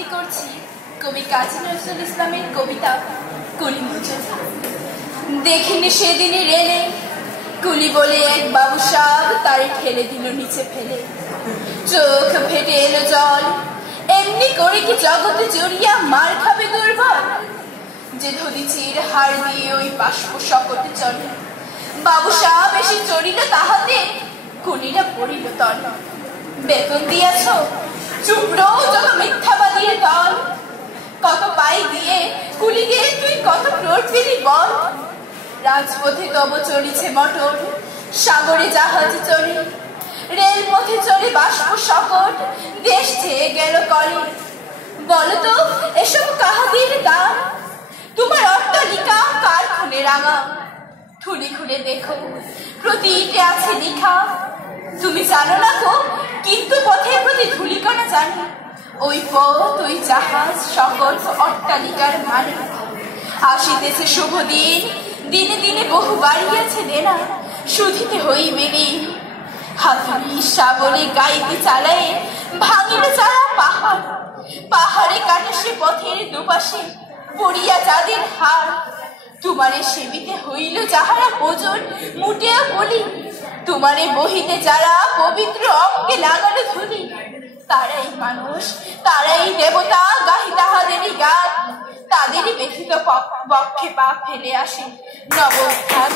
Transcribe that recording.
আবৃত্তি করছি কবি কাজী নজরুল ইসলামের কবিতা কুলি মুজোঝা। দেখিনি সেদিনই রেলে কুলি বলে এক বাবু সাব তারে ঠেলে দিল নিচে ফেলে। চোখ ফেটে এলো জল, এমনি করে কি জগতে জড়িয়া মার খাবে দুর্বল? যে ধরিচির হাড় দিয়ে ওই বাষ্প শকটে চলে, বাবু সাব এসে চড়িল তাহাতে, কুলিরা পড়িল তল। বেতন দিয়াছ, চুপড়ো যত মিথ্যাবাদীর দল। কত পাই দিয়ে কুলিকে তুই কত ক্রোড় পেলি বল? রাজপথে তব চলিছে মটর, সাগরে জাহাজ চলে, রেলপথে চলে বাষ্প শকট, দেশ ছেয়ে গেল কলে। বলতো এসব কাহাদের দান? তোমার অট্টালিকা কার খুনে রাঙা? খুলে খুলে দেখো, প্রতি ইটে আছে লেখা। তুমি জানো না গো, কিন্তু পথে প্রতি ধূলিকণা জানি। ওই পথ, ওই জাহাজ, সকল অট্টালিকার মানে। আসিতেছে শুভ দিন, দিনে দিনে বহু বাড়িয়াছে দেনা, শুধিতে হইবে ঋণ। হাতুড়ি শাবলে গাইতে চালায়ে ভাঙিল যারা পাহাড়, পাহাড়ে কাটে সে পথের দুপাশে পড়িয়া যাদের হার। তোমারে সেবিতে হইল যাহারা ভোজন মুটেও বলি, তোমারে বহিতে যারা পবিত্র অঙ্গে লাগালো ধুলি, তারাই মানুষ, তারাই দেবতা, গাহি তাহাদেরই গান। তাদেরই ব্যথিত বক্ষে পা ফেলে আসে নবোত্থান।